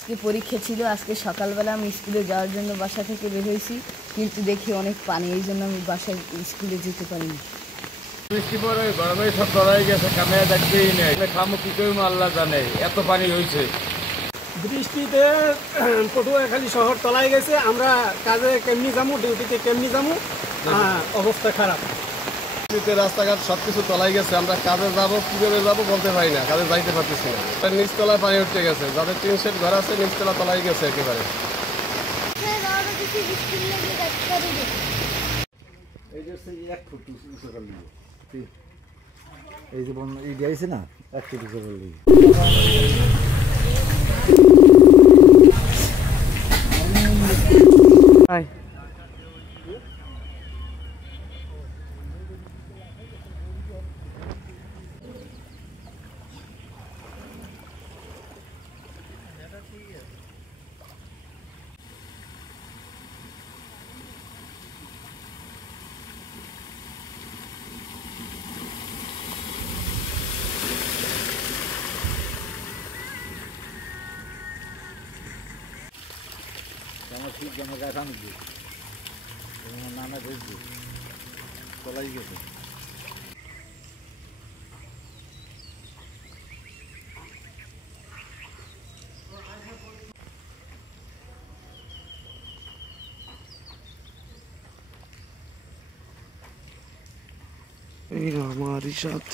আজকে পরীক্ষা ছিল, আজকে সকালবেলা আমি স্কুলে যাওয়ার জন্য বাসা থেকে বের হয়েছি, কিন্তু দেখি অনেক পানি, এই জন্য আমি বাসায় স্কুলে যেতে পারিনি। বৃষ্টি পরে গরমে সব তলায় গেছে, কামে দেখতেই নেই, খামো কি করবো আল্লাহ জানে, এত পানি হয়েছে। বৃষ্টিতে পটুয়াখালী শহর তলায় গেছে, আমরা কাজে কেমনি যাবো, ডিউটিতে কেমনি যাবো, অবস্থা খারাপ। রাস্তাঘাট সবকিছু তলায় গেছে, আমরা কাজে যাবো কিভাবে যাবো বলতে পারি না, কাজে যাইতে পারতেছি না। নিচতলায় পানি উঠে গেছে, যাদের টিন শেড ঘর আছে নিচতলা তলায় গেছে একেবারে। এই যে বন্যা এই দিয়েছে না, 1 ফুট উঁচু করলে আমার ঠিক জমা গাছ আনবে, নানা ভেজবে তলাই গেছে। हमारे साथ